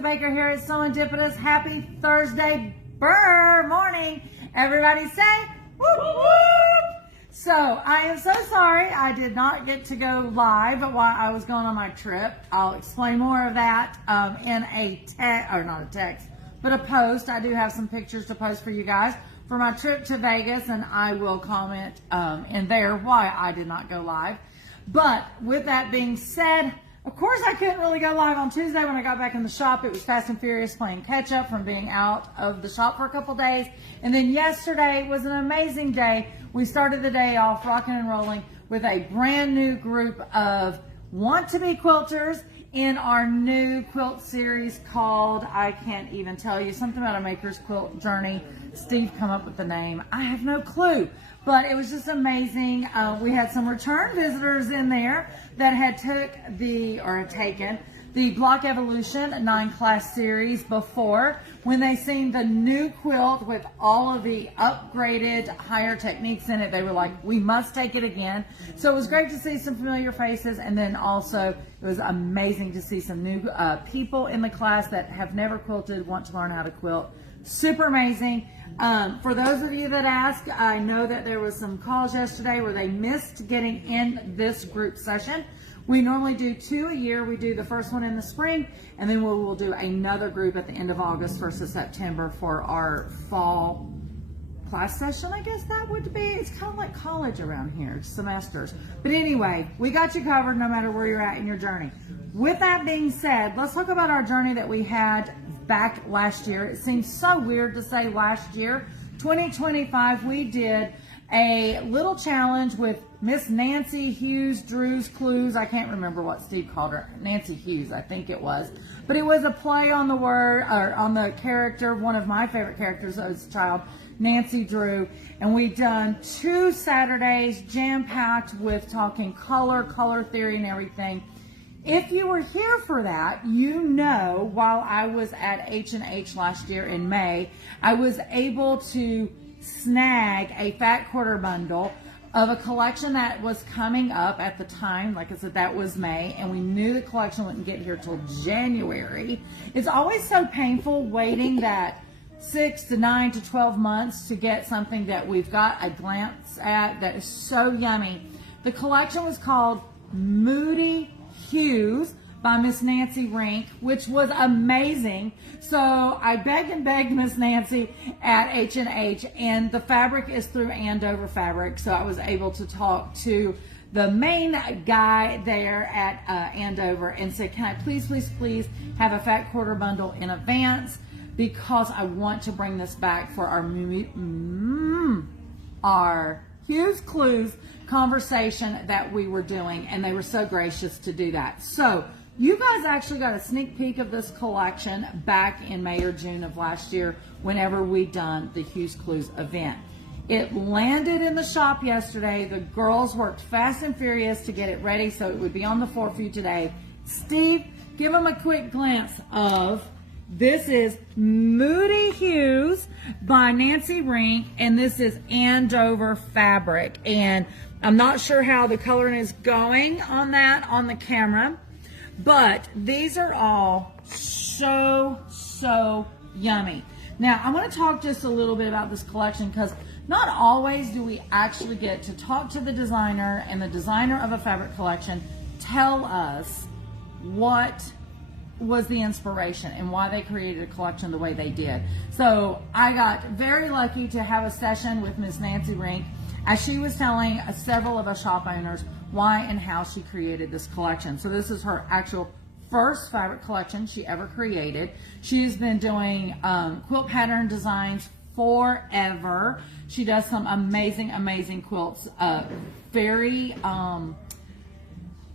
Lisa Baker here at Serendipitous. Happy Thursday morning. Everybody say whoop whoop. So I am so sorry I did not get to go live while I was going on my trip. I'll explain more of that in a a post. I do have some pictures to post for you guys for my trip to Vegas, and I will comment in there why I did not go live. But with that being said, of course I couldn't really go live on Tuesday when I got back in the shop. It was Fast and Furious playing catch up from being out of the shop for a couple days. And then yesterday was an amazing day. We started the day off rocking and rolling with a brand new group of want-to-be quilters in our new quilt series called, I can't even tell you, something about a maker's quilt journey. Steve come up with the name. I have no clue, but it was just amazing. We had some return visitors in there that had taken the Block Evolution 9-class series before, when they seen the new quilt with all of the upgraded higher techniques in it. They were like, we must take it again. So it was great to see some familiar faces, and then also it was amazing to see some new people in the class that have never quilted, want to learn how to quilt. Super amazing. For those of you that ask, I know that there was some calls yesterday where they missed getting in this group session. We normally do 2 a year. We do the first one in the spring, and then we'll do another group at the end of August, 1st of September for our fall class session, I guess that would be. It's kind of like college around here, semesters. But anyway, we got you covered no matter where you're at in your journey. With that being said, let's talk about our journey that we had back last year. It seems so weird to say last year. 2025, we did a little challenge with Miss Nancy Hues, Drew's Clues. I can't remember what Steve called her. Nancy Hues, I think it was. But it was a play on the word, or on the character, one of my favorite characters as a child, Nancy Drew. And we done 2 Saturdays jam-packed with talking color theory and everything. If you were here for that, you know, while I was at H&H last year in May, I was able to snag a fat quarter bundle of a collection that was coming up at the time. Like I said, that was May, and we knew the collection wouldn't get here till January. It's always so painful waiting that 6 to 9 to 12 months to get something that we've got a glance at that is so yummy. The collection was called Moody, Hues by Miss Nancy Rink, which was amazing. So I begged Miss Nancy at H&H, and the fabric is through Andover Fabric. So I was able to talk to the main guy there at Andover and said, can I please have a fat quarter bundle in advance, because I want to bring this back for our Hues Clues conversation that we were doing, and they were so gracious to do that. So you guys actually got a sneak peek of this collection back in May or June of last year whenever we done the Hues Clues event. It landed in the shop yesterday. The girls worked fast and furious to get it ready so it would be on the floor for you today. Steve, give them a quick glance of, this is Moody Hues by Nancy Rink, and this is Andover Fabric. And I'm not sure how the coloring is going on that on the camera, but these are all so yummy. Now, I want to talk just a little bit about this collection, because not always do we actually get to talk to the designer, and the designer of a fabric collection tell us what was the inspiration and why they created a collection the way they did. So I got very lucky to have a session with Miss Nancy Rink as she was telling several of us shop owners why and how she created this collection. So this is her actual first fabric collection she ever created. She's been doing quilt pattern designs forever. She does some amazing quilts, very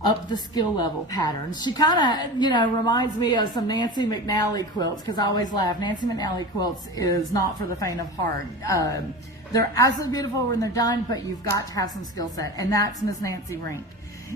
up the skill level patterns. She kind of, reminds me of some Nancy McNally quilts, because I always laugh. Nancy McNally quilts is not for the faint of heart. They're absolutely beautiful when they're done, but you've got to have some skill set, and that's Miss Nancy Rink.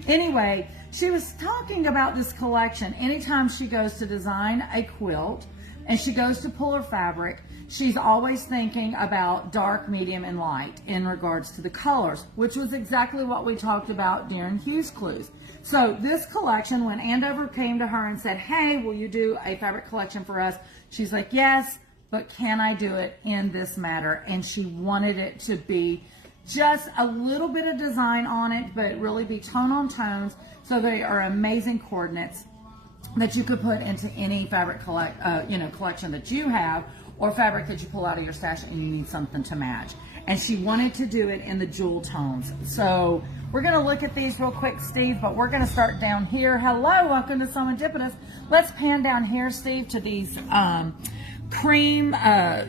Anyway, she was talking about this collection. Anytime she goes to design a quilt and she goes to pull her fabric, she's always thinking about dark, medium, and light in regards to the colors, which was exactly what we talked about during Hues Clues. So this collection, when Andover came to her and said, hey, will you do a fabric collection for us? She's like, yes, but can I do it in this matter? And she wanted it to be just a little bit of design on it, but really be tone on tones. So they are amazing coordinates that you could put into any fabric collection that you have, or fabric that you pull out of your stash and you need something to match. And she wanted to do it in the jewel tones. So we're gonna look at these real quick, Steve, but we're gonna start down here. Hello, welcome to Serendipitous. Let's pan down here, Steve, to these cream.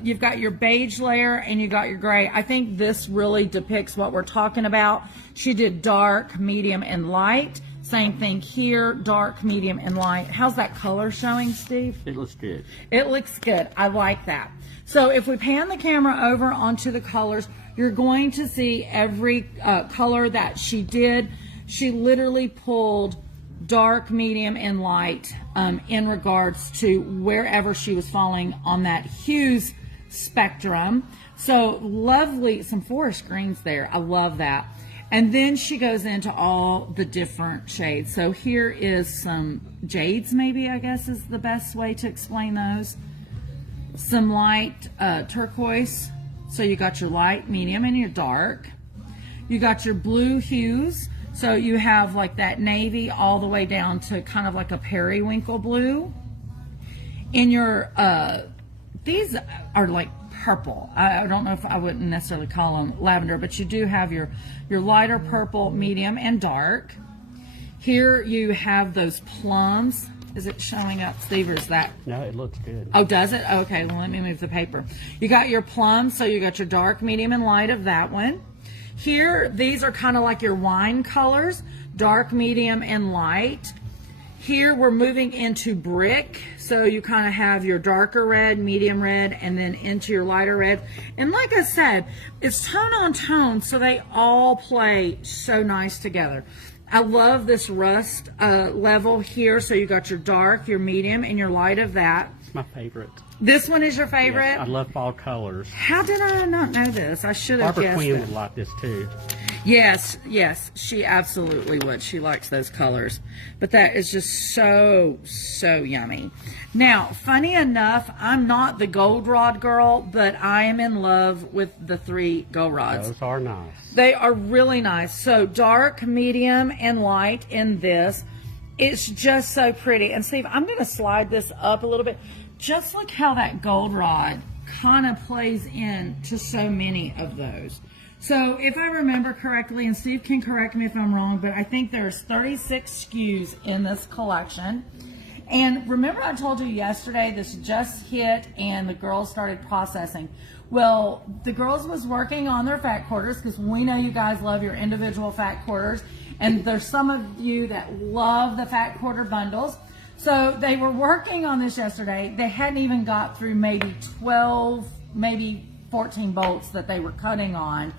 You've got your beige layer and you got your gray. I think this really depicts what we're talking about. She did dark, medium, and light. Same thing here, dark, medium, and light. How's that color showing, Steve? It looks good. It looks good. I like that. So if we pan the camera over onto the colors, you're going to see every color that she did. She literally pulled dark, medium, and light in regards to wherever she was falling on that Hues spectrum. So lovely, some forest greens there. I love that. And then she goes into all the different shades. So here is some jades, maybe, I guess is the best way to explain those. Some light turquoise. So you got your light, medium, and your dark. You got your blue hues. So you have like that navy all the way down to kind of like a periwinkle blue. In your, these are like purple. I don't know if I wouldn't necessarily call them lavender, but you do have your lighter purple, medium, and dark. Here you have those plums. Is it showing up, Steve, or is that? No, it looks good. Oh, does it? Okay, well, let me move the paper. You got your plums, so you got your dark, medium, and light of that one. Here, these are kind of like your wine colors, dark, medium, and light. Here, we're moving into brick, so you kind of have your darker red, medium red, and then into your lighter red. And like I said, it's tone on tone, so they all play so nice together. I love this rust level here, so you got your dark, your medium, and your light of that. It's my favorite. This one is your favorite? Yes, I love fall colors. How did I not know this? I should have guessed Barbara Queen it. would like this too. Yes, yes, she absolutely would. She likes those colors. But that is just so, so yummy. Now, funny enough, I'm not the goldenrod girl, but I am in love with the 3 gold rods. Those are nice. They are really nice. So dark, medium, and light in this. It's just so pretty. And Steve, I'm going to slide this up a little bit. Just look how that goldenrod kind of plays in to so many of those. So if I remember correctly, and Steve can correct me if I'm wrong, but I think there's 36 SKUs in this collection. And remember I told you yesterday this just hit and the girls started processing. Well, the girls was working on their fat quarters because we know you guys love your individual fat quarters. And there's some of you that love the fat quarter bundles. So they were working on this yesterday. They hadn't even got through maybe 12, maybe 14 bolts that they were cutting on.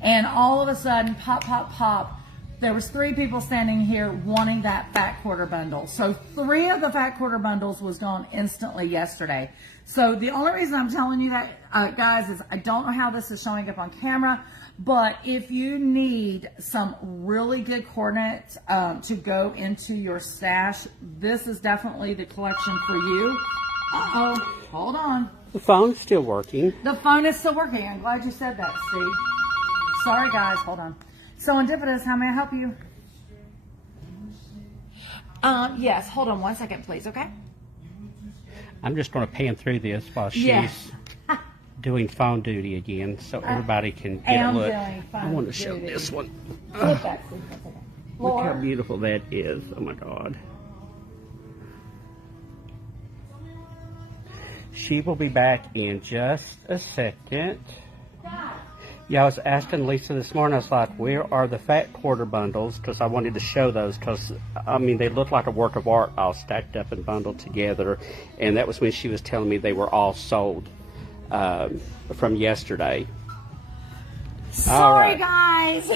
And all of a sudden, pop, pop, pop, there was 3 people standing here wanting that fat quarter bundle. So 3 of the fat quarter bundles was gone instantly yesterday. So the only reason I'm telling you that, guys, is I don't know how this is showing up on camera, but if you need some really good coordinates to go into your stash, this is definitely the collection for you. Uh-oh, hold on. The phone's still working. The phone is still working. I'm glad you said that, Steve. Sorry, guys. Hold on. Serendipitous, how may I help you? Yes. Hold on 1 second, please, okay? I'm just going to pan through this while she's doing phone duty again so everybody can get a look. I want to show this one. Flip that, Steve. Look how beautiful that is. Oh, my God. She will be back in just a second. Yeah, I was asking Lisa this morning, I was like, where are the fat quarter bundles? Because I wanted to show those because, I mean, they look like a work of art all stacked up and bundled together. And that was when she was telling me they were all sold from yesterday. Sorry, guys.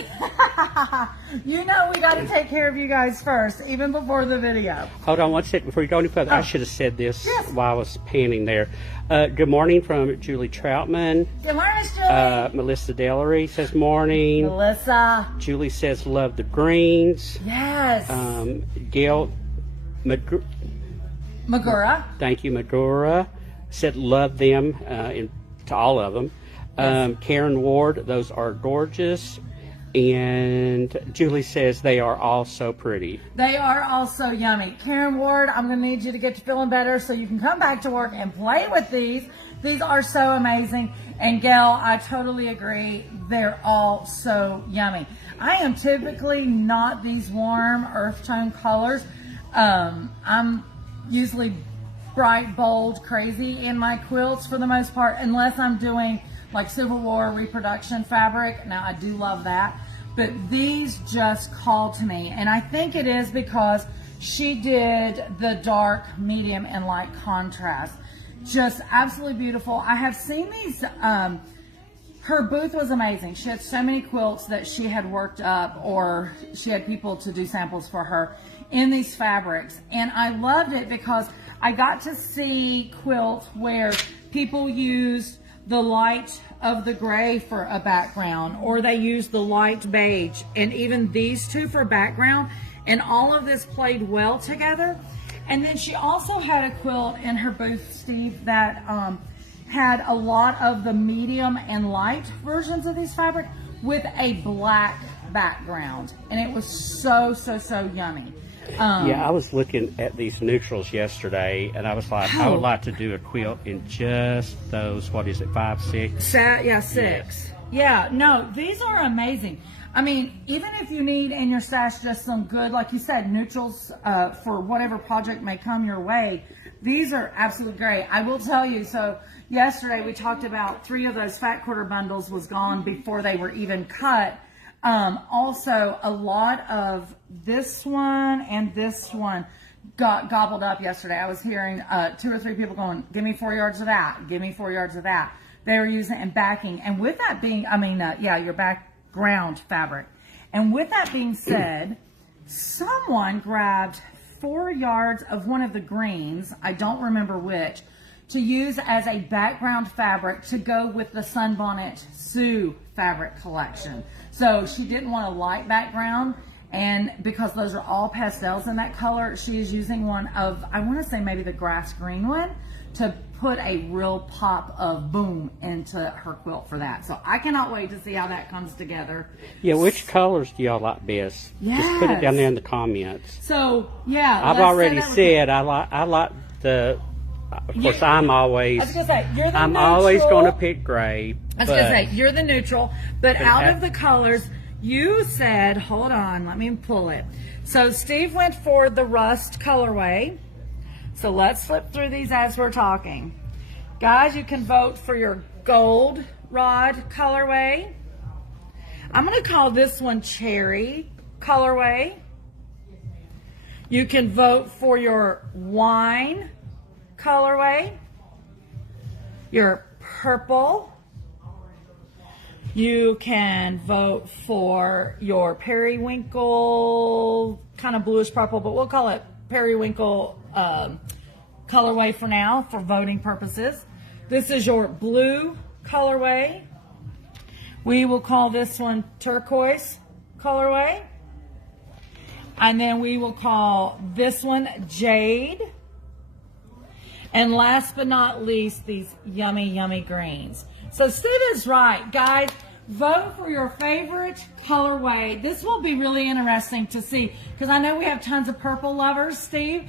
You know we got to take care of you guys first, even before the video. Hold on one second before you go any further. I should have said this Yes. while I was panning there. Good morning from Julie Troutman. Good morning, Miss Julie. Melissa Dellery says morning. Melissa. Julie says love the greens. Yes. Gail Magura. Thank you, Magura. Said love them to all of them. Yes. Karen Ward, those are gorgeous. And Julie says they are all so pretty. They are also yummy. Karen Ward, I'm going to need you to get to feeling better so you can come back to work and play with these. These are so amazing. And Gail, I totally agree. They're all so yummy. I am typically not these warm earth tone colors. I'm usually bright, bold, crazy in my quilts for the most part, unless I'm doing like Civil War reproduction fabric. Now I do love that, but these just called to me, and I think it is because she did the dark, medium, and light contrast. Just absolutely beautiful. I have seen these, her booth was amazing. She had so many quilts that she had worked up, or she had people to do samples for her in these fabrics, and I loved it because I got to see quilts where people used the light of the gray for a background, or they used the light beige, and even these two for background, and all of this played well together. And then she also had a quilt in her booth, Steve, that had a lot of the medium and light versions of these fabric with a black background, and it was so yummy. Yeah, I was looking at these neutrals yesterday, and I was like, I would like to do a quilt in just those, what is it, 5, 6? Yeah, 6. Yeah, no, these are amazing. I mean, even if you need in your stash just some good, like you said, neutrals for whatever project may come your way, these are absolutely great. I will tell you, so yesterday we talked about 3 of those fat quarter bundles was gone before they were even cut. Also, a lot of this one and this one got gobbled up yesterday. I was hearing 2 or 3 people going, give me 4 yards of that, give me 4 yards of that. They were using it in backing. And with that being, your background fabric. And with that being said, someone grabbed 4 yards of one of the greens, I don't remember which, to use as a background fabric to go with the Sunbonnet Sue fabric collection. So she didn't want a light background, and because those are all pastels in that color, she is using one of, I want to say maybe the grass green one, to put a real pop of boom into her quilt for that. So I cannot wait to see how that comes together. Yeah, which colors do y'all like best? Yes. Just put it down there in the comments. So, yeah. I've already said I like the, of course, I'm always, I was going to say, you're the I'm neutral. always going to pick gray. I was going to say, you're the neutral, but out of the colors, you said, hold on, let me pull it. So Steve went for the rust colorway. So let's flip through these as we're talking. Guys, you can vote for your gold rod colorway. I'm going to call this one cherry colorway. You can vote for your wine colorway, your purple. You can vote for your periwinkle, kind of bluish purple, but we'll call it periwinkle colorway for now for voting purposes. This is your blue colorway. We will call this one turquoise colorway. And then we will call this one jade. And last but not least, these yummy greens. So Steve is right, guys. Vote for your favorite colorway. This will be really interesting to see, because I know we have tons of purple lovers, Steve,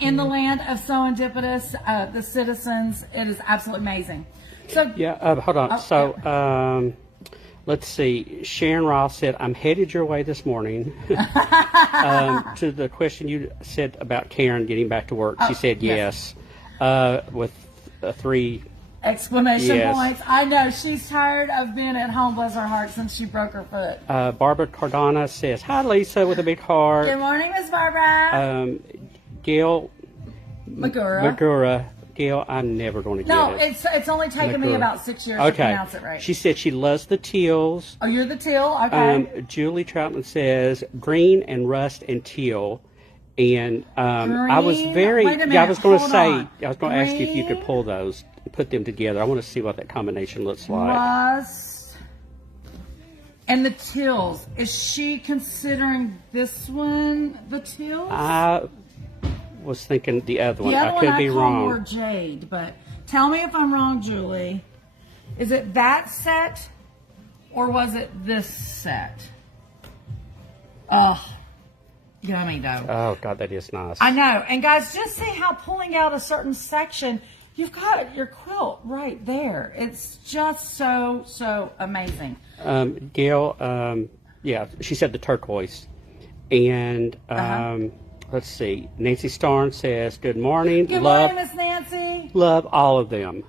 in the land of Serendipitous, the citizens. It is absolutely amazing. So yeah, hold on. Let's see. Sharon Ross said, I'm headed your way this morning. To the question you said about Karen getting back to work, she said yes. With 3 exclamation points. I know she's tired of being at home, bless her heart, since she broke her foot. Barbara Cardona says, hi Lisa, with a big heart. Good morning, Miss Barbara. Gail Magura Gail, I'm never going to get No, it. it's only taken me about 6 years to pronounce it right. She said she loves the teals. Oh, you're the teal? Okay. Julie Troutman says green and rust and teal. And I was very, Wait a minute, yeah, I was going to hold say, on. I was going to ask you if you could Green. pull those, put them together. I want to see what that combination looks like. Rust and the teals. Is she considering this one the teals? I was thinking the other one. The other I one could I be call wrong. more jade, but tell me if I'm wrong, Julie. Is it that set or was it this set? Oh, yummy dough. Oh, God, that is nice. I know. And guys, just see how pulling out a certain section, you've got your quilt right there. It's just so, so amazing. Gail, yeah, she said the turquoise. And let's see. Nancy Starn says, good morning. Good love, morning, Miss Nancy. Love all of them.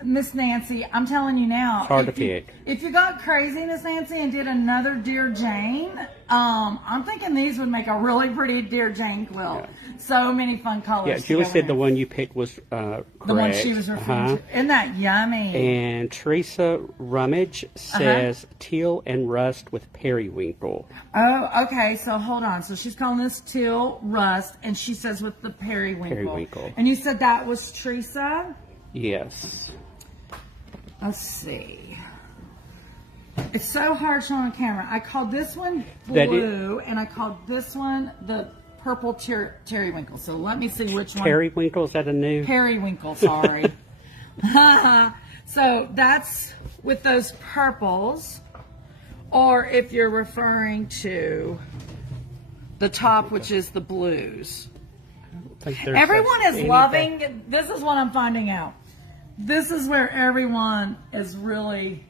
Miss Nancy, I'm telling you now. It's hard to pick. If you got crazy, Miss Nancy, and did another Dear Jane, I'm thinking these would make a really pretty Dear Jane quilt. Yeah. So many fun colors. Yeah, Julie said the one you picked was correct. The one she was referring to. Isn't that yummy? And Teresa Rummage says teal and rust with periwinkle. Oh, okay. So hold on. So she's calling this teal rust, and she says with the periwinkle. Periwinkle. And you said that was Teresa? Yes. Let's see. It's so hard showing on camera. I called this one blue, and I called this one the purple periwinkle. So let me see which one. Periwinkle, is that a new? Periwinkle, sorry. So that's with those purples, or if you're referring to the top, which is the blues. Everyone is loving, this is what I'm finding out. This is where everyone is really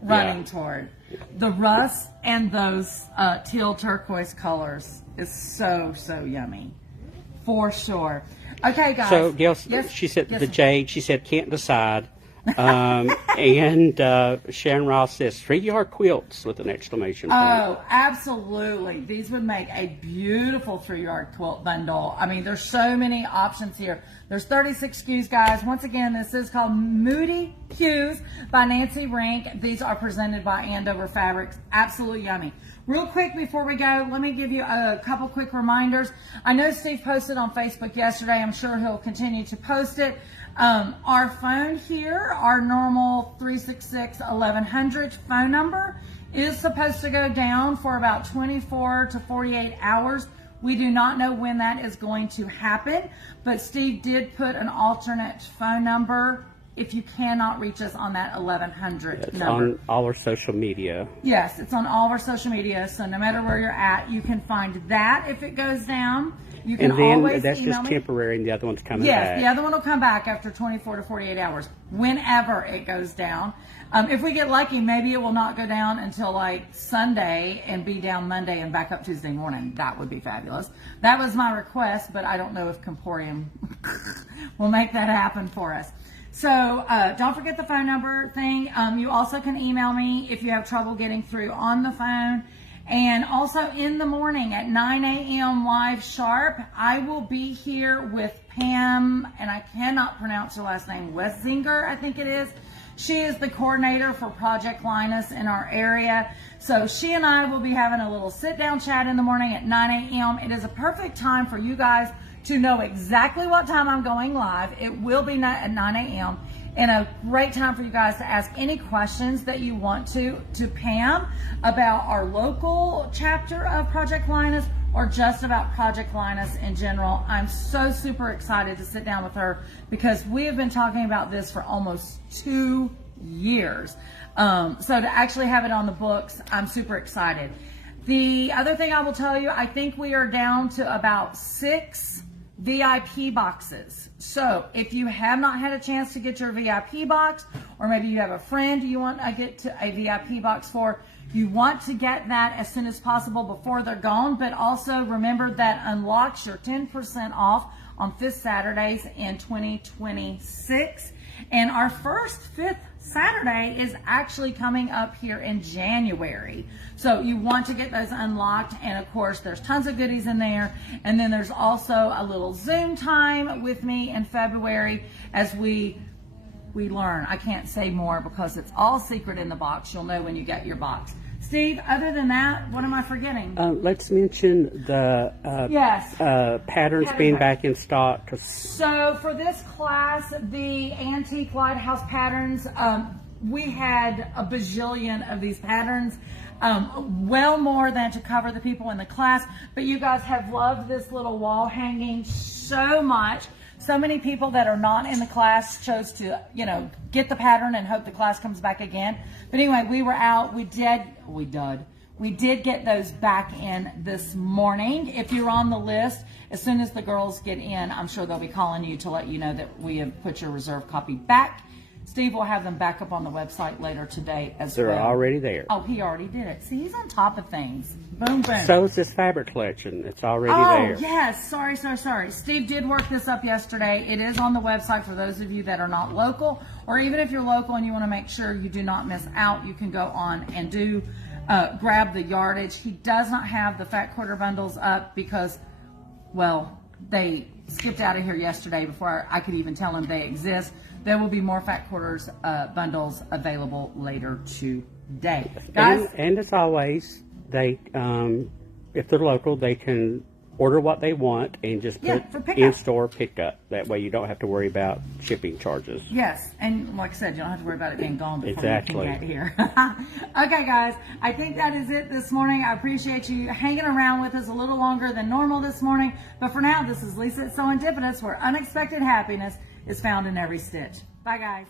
running toward. The rust and those teal turquoise colors is so, so yummy. For sure. Okay, guys. So, Gail, she said the jade, she said can't decide. And Sharon Ross says 3-yard quilts with an exclamation point. Oh, absolutely. These would make a beautiful 3-yard quilt bundle. I mean, there's so many options here. There's 36 SKUs, guys. Once again, this is called Moody Hues by Nancy Rink. These are presented by Andover Fabrics. Absolutely yummy. Real quick before we go, let me give you a couple quick reminders. I know Steve posted on Facebook yesterday. I'm sure he'll continue to post it. Our phone here, our normal 366-1100 phone number, is supposed to go down for about 24 to 48 hours. We do not know when that is going to happen, but Steve did put an alternate phone number if you cannot reach us on that 1100 it's number. on all our social media. Yes, it's on all of our social media, so no matter where you're at, you can find that if it goes down. You can and then always that's email just me. temporary, and the other one's coming Yes, back. the other one will come back after 24 to 48 hours, whenever it goes down. If we get lucky, maybe it will not go down until like Sunday and be down Monday and back up Tuesday morning. That would be fabulous. That was my request, but I don't know if Comporium will make that happen for us. So don't forget the phone number thing. You also can email me if you have trouble getting through on the phone. And also in the morning at 9 a.m. live sharp, I will be here with Pam, and I cannot pronounce her last name, Westzinger, I think it is. She is the coordinator for Project Linus in our area. So she and I will be having a little sit-down chat in the morning at 9 a.m. It is a perfect time for you guys to know exactly what time I'm going live. It will be at 9 a.m. and a great time for you guys to ask any questions that you want to Pam about our local chapter of Project Linus or just about Project Linus in general. I'm so super excited to sit down with her because we have been talking about this for almost 2 years. So to actually have it on the books, I'm super excited. The other thing I will tell you, I think we are down to about 6 VIP boxes. So if you have not had a chance to get your VIP box, or maybe you have a friend you want to get to a VIP box for, you want to get that as soon as possible before they're gone. But also remember that unlocks your 10% off on 5th Saturdays in 2026. And our first fifth Saturday is actually coming up here in January. So you want to get those unlocked. And of course, there's tons of goodies in there. And then there's also a little Zoom time with me in February as we learn. I can't say more because it's all secret in the box. You'll know when you get your box. Steve, other than that, what am I forgetting? Let's mention the patterns being back in stock. So for this class, the antique lighthouse patterns, we had a bajillion of these patterns, well more than to cover the people in the class. But you guys have loved this little wall hanging so much. So many people that are not in the class chose to, get the pattern and hope the class comes back again. But anyway, we were out. We did get those back in this morning. If you're on the list, as soon as the girls get in, I'm sure they'll be calling you to let you know that we have put your reserve copy back. Steve will have them back up on the website later today as well. They're already there. Oh, he already did it. See, he's on top of things. Boom, boom. So is this fabric collection. It's already there. Oh, yes. Sorry. Steve did work this up yesterday. It is on the website for those of you that are not local, or even if you're local and you want to make sure you do not miss out, you can go on and grab the yardage. He does not have the fat quarter bundles up because, well, they skipped out of here yesterday before I could even tell him they exist. There will be more fat quarters bundles available later today. Guys, and as always, they if they're local, they can order what they want and just put in-store pickup. That way you don't have to worry about shipping charges. Yes, and like I said, you don't have to worry about it being gone before you can get here. Okay, guys, I think that is it this morning. I appreciate you hanging around with us a little longer than normal this morning. But for now, this is Lisa at Serendipitous, where unexpected happiness is found in every stitch. Bye, guys.